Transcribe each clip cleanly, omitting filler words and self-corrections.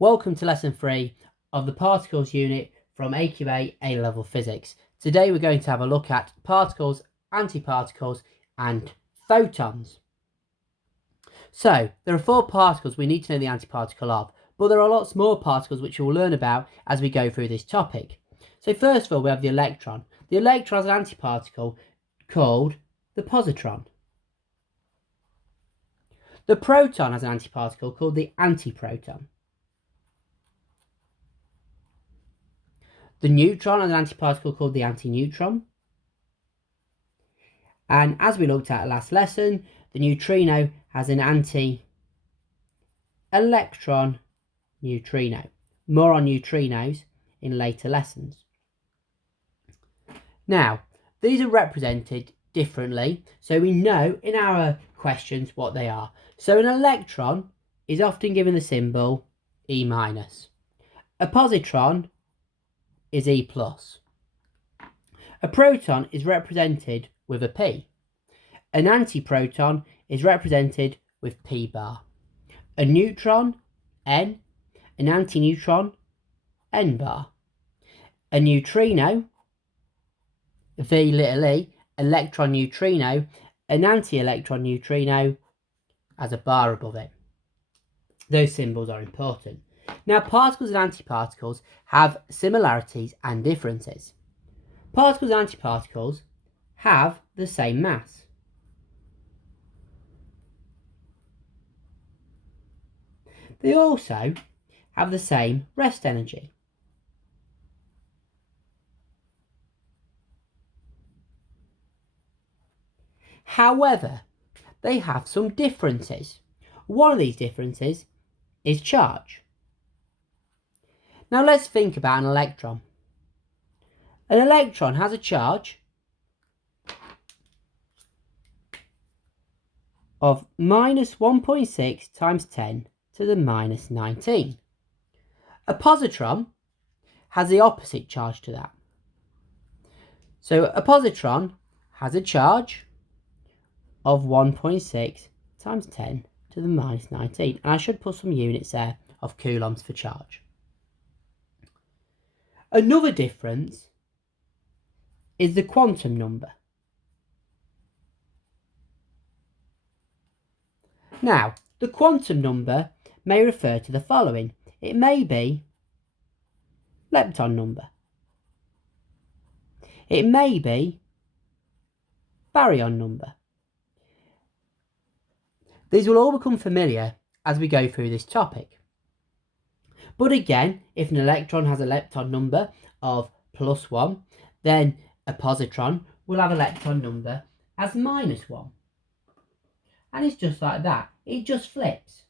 Welcome to lesson 3 of the particles unit from AQA A-level physics. Today we're going to have a look at particles, antiparticles and photons. So there are 4 particles we need to know the antiparticle of, but there are lots more particles which we'll learn about as we go through this topic. So first of all we have the electron. The electron has an antiparticle called the positron. The proton has an antiparticle called the antiproton. The neutron has an antiparticle called the antineutron. And as we looked at last lesson, the neutrino has an anti-electron neutrino. More on neutrinos in later lessons. Now, these are represented differently, so we know in our questions what they are. So an electron is often given the symbol E-. A positron is E+. A proton is represented with a P. An antiproton is represented with P bar. A neutron, N. An antineutron, N bar. A neutrino, V little e. Electron neutrino. An anti-electron neutrino has a bar above it. Those symbols are important. Now, particles and antiparticles have similarities and differences. Particles and antiparticles have the same mass. They also have the same rest energy. However, they have some differences. One of these differences is charge. Now let's think about an electron. An electron has a charge of minus 1.6 times 10 to the minus 19. A positron has the opposite charge to that. So a positron has a charge of 1.6 times 10 to the minus 19. And I should put some units there of coulombs for charge. Another difference is the quantum number. Now, the quantum number may refer to the following. It may be lepton number. It may be baryon number. These will all become familiar as we go through this topic. But again, if an electron has a lepton number of +1, then a positron will have a lepton number as -1. And it's just like that. It just flips.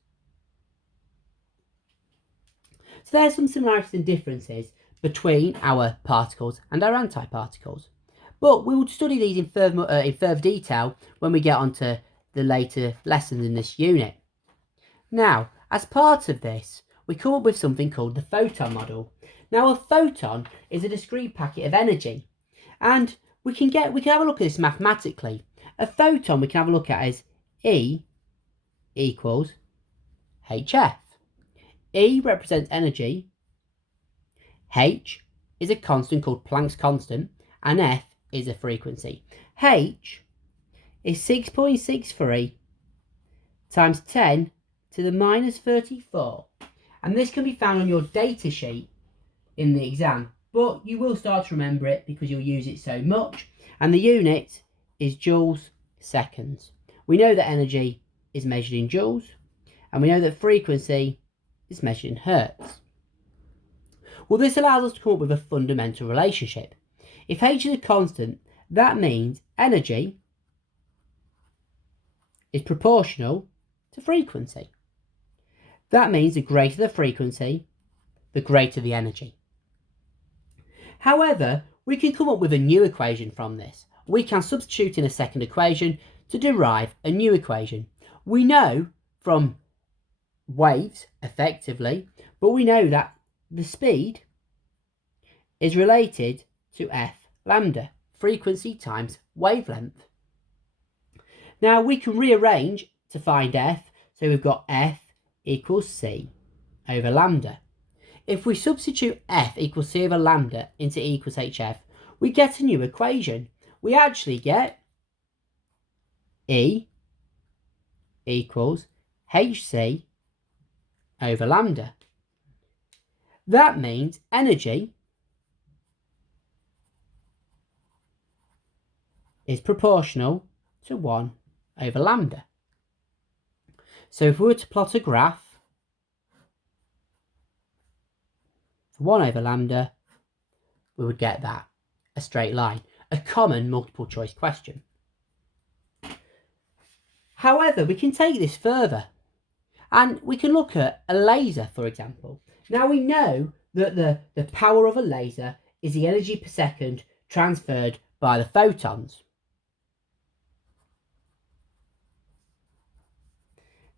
So there's some similarities and differences between our particles and our antiparticles. But we will study these in further detail when we get onto the later lessons in this unit. Now, as part of this, we come up with something called the photon model. Now, a photon is a discrete packet of energy, and we can have a look at this mathematically. A photon we can have a look at as E equals hf. E represents energy, h is a constant called Planck's constant, and f is a frequency. H is 6.63 times 10 to the minus 34. And this can be found on your data sheet in the exam, but you will start to remember it because you'll use it so much. And the unit is joules seconds. We know that energy is measured in joules, and we know that frequency is measured in hertz. Well, this allows us to come up with a fundamental relationship. If h is a constant, that means energy is proportional to frequency. That means the greater the frequency, the greater the energy. However, we can come up with a new equation from this. We can substitute in a second equation to derive a new equation. We know from waves, effectively, but we know that the speed is related to f lambda, frequency times wavelength. Now we can rearrange to find f, so we've got f equals c over lambda. If we substitute F equals C over lambda into E equals HF, we get a new equation. We actually get E equals HC over lambda. That means energy is proportional to 1 over lambda. So if we were to plot a graph for 1 over lambda, we would get that, a straight line, a common multiple choice question. However, we can take this further and we can look at a laser, for example. Now we know that the power of a laser is the energy per second transferred by the photons.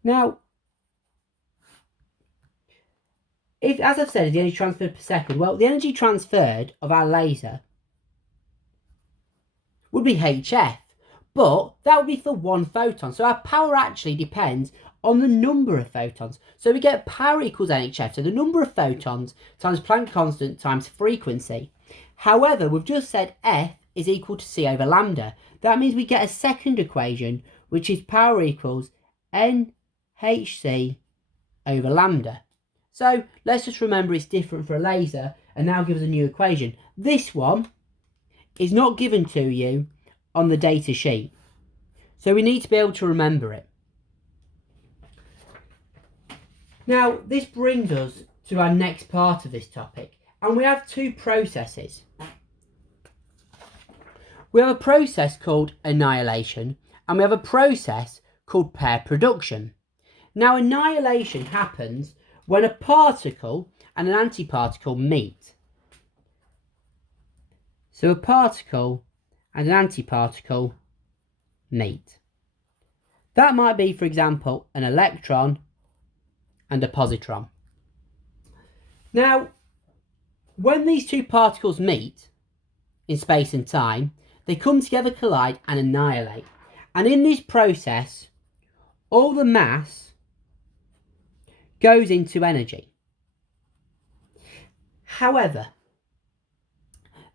Now, as I've said, is the energy transferred per second. Well, the energy transferred of our laser would be HF, but that would be for 1 photon. So our power actually depends on the number of photons. So we get power equals NHF, so the number of photons times Planck constant times frequency. However, we've just said F is equal to C over lambda. That means we get a second equation, which is power equals NHC over lambda. So let's just remember it's different for a laser and now give us a new equation. This one is not given to you on the data sheet, so we need to be able to remember it. Now this brings us to our next part of this topic, and we have two processes. We have a process called annihilation and we have a process called pair production. Now annihilation happens when a particle and an antiparticle meet. So a particle and an antiparticle meet. That might be, for example, an electron and a positron. Now, when these two particles meet in space and time, they come together, collide and annihilate. And in this process, all the mass goes into energy. However,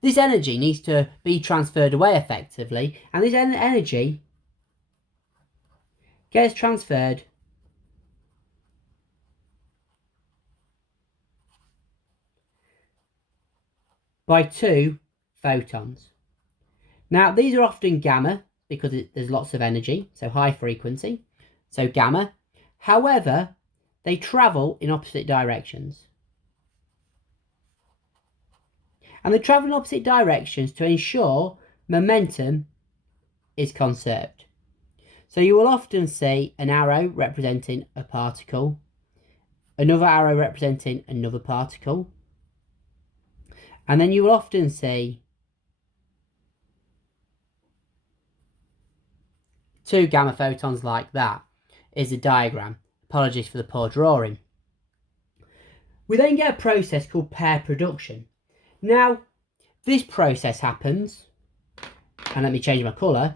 this energy needs to be transferred away effectively, and this energy gets transferred by 2 photons. Now these are often gamma because there's lots of energy, so high frequency, so gamma. However, they travel in opposite directions. And they travel in opposite directions to ensure momentum is conserved. So you will often see an arrow representing a particle, another arrow representing another particle, and then you will often see 2 gamma photons like that. Is a diagram. Apologies for the poor drawing. We then get a process called pair production. Now, this process happens, and let me change my colour,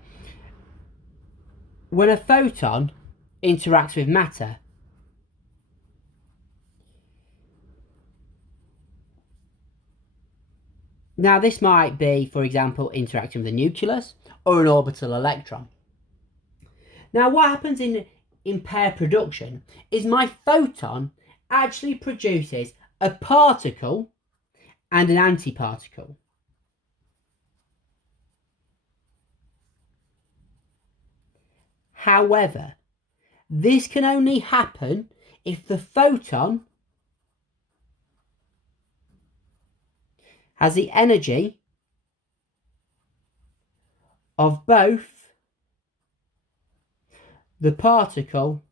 when a photon interacts with matter. Now, this might be, for example, interacting with a nucleus or an orbital electron. Now, what happens in pair production is my photon actually produces a particle and an antiparticle. However, this can only happen if the photon has the energy of both the particle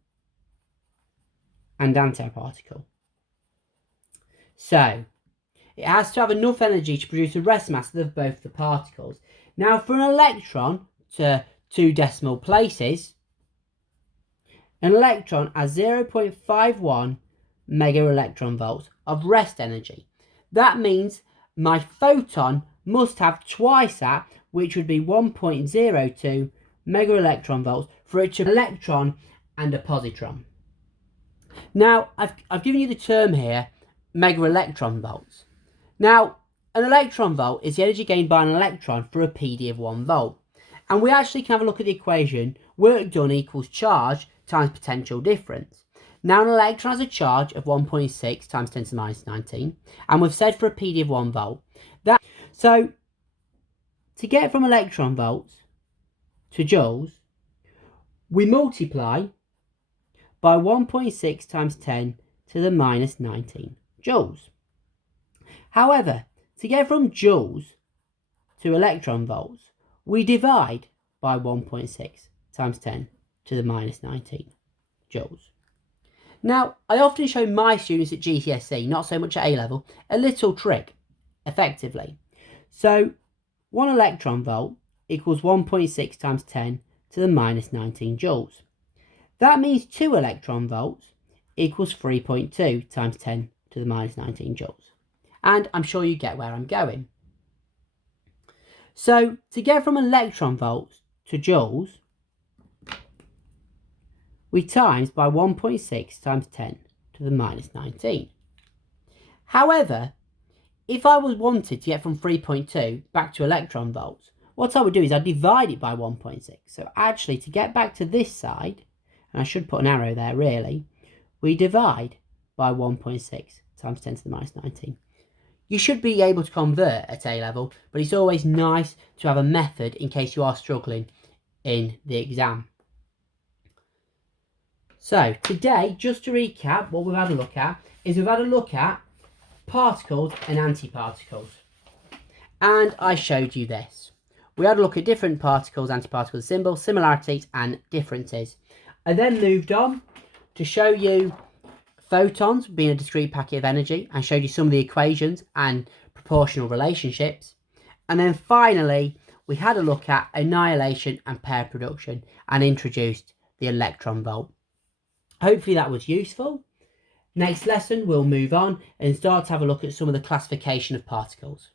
and antiparticle. So, it has to have enough energy to produce the rest mass of both the particles. Now, for an electron to 2 decimal places, an electron has 0.51 mega electron volts of rest energy. That means my photon must have twice that, which would be 1.02 mega electron volts for it to be an electron and a positron. Now, I've given you the term here, mega electron volts. Now, an electron volt is the energy gained by an electron for a PD of 1 volt. And we actually can have a look at the equation, work done equals charge times potential difference. Now, an electron has a charge of 1.6 times 10 to the minus 19, and we've said for a PD of 1 volt. So, to get from electron volts to joules, we multiply by 1.6 times 10 to the minus 19 joules. However, to get from joules to electron volts, we divide by 1.6 times 10 to the minus 19 joules. Now, I often show my students at GCSE, not so much at A-level, a little trick, effectively. So, 1 electron volt equals 1.6 times 10 to the minus 19 joules. That means 2 electron volts equals 3.2 times 10 to the minus 19 joules. And I'm sure you get where I'm going. So, to get from electron volts to joules, we times by 1.6 times 10 to the minus 19. However, if I wanted to get from 3.2 back to electron volts, what I would do is I'd divide it by 1.6. So actually, to get back to this side, and I should put an arrow there really, we divide by 1.6 times 10 to the minus 19. You should be able to convert at A-level, but it's always nice to have a method in case you are struggling in the exam. So today, just to recap, what we've had a look at is we've had a look at particles and antiparticles. And I showed you this. We had a look at different particles, antiparticle symbols, similarities and differences. I then moved on to show you photons being a discrete packet of energy and showed you some of the equations and proportional relationships. And then finally, we had a look at annihilation and pair production and introduced the electron volt. Hopefully that was useful. Next lesson, we'll move on and start to have a look at some of the classification of particles.